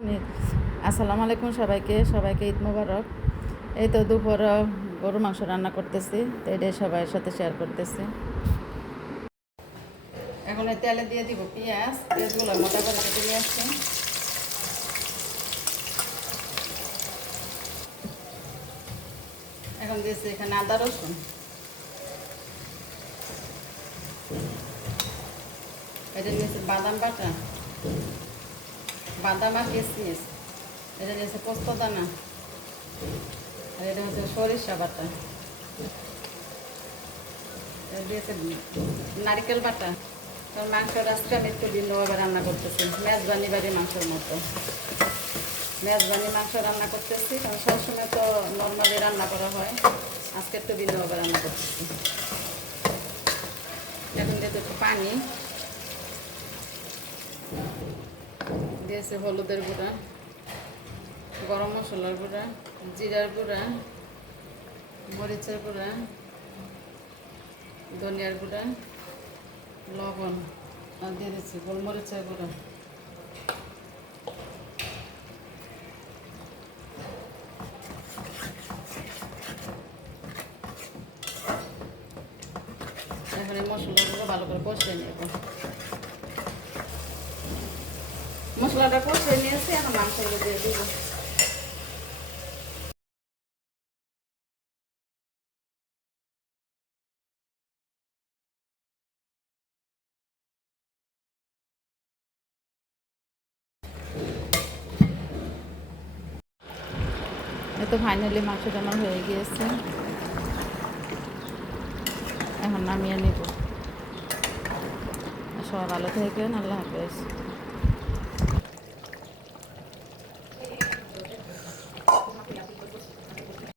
আসসালামু আলাইকুম সবাইকে সবাইকে ঈদ মোবারক। এই তো দুপুর গরু মাংস রান্না করতেছি, তো এটাই সবাই সাথে শেয়ার করতেছি। এখন এই তেলে দিয়ে দিব পেঁয়াজ, পেঁয়াজগুলো মোটা করে কেটে নিয়ে আসছি। এখন দিয়েছি এখানে আদা, রসুন। এটা নিয়েছি বাদাম বাটা। বাদাম কিশমিশ এটা নিয়েছে পোস্ত দানা। আর এটা হচ্ছে সরিষা বাটা। দিয়েছে নারিকেল বাটা। কারণ মাংসের আজকে আমি একটু ভিন্নভাবে রান্না করতেছি। মেজবানি বাড়ি মাংসের মতো। মেজবানি মাংস রান্না করতেছি। কারণ সবসময় তো নর্মালি রান্না করা হয়। আজকে একটু দিন ভিন্নভাবে রান্না করতেছি। এখন যেহেতু পানি দিয়েছে হলুদের গুঁড়া, গরম মশলার গুঁড়া, জিরার গুঁড়া, মরিচের গুঁড়া, ধনিয়ার গুঁড়া, লবণ, আর দিয়ে দিচ্ছি গোলমরিচের গুঁড়া। এখন মশলাগুলো ভালো করে কষিয়ে নেব। মশলাটা কষিয়ে নিয়েছি, এখন মাংসগুলো দিয়ে দিব। তো ফাইনালি মাংসটা আমার হয়ে গিয়েছে। এখন নামিয়ে নিব। সবাই ভালো থাকবেন আল্লাহ হাফেজ।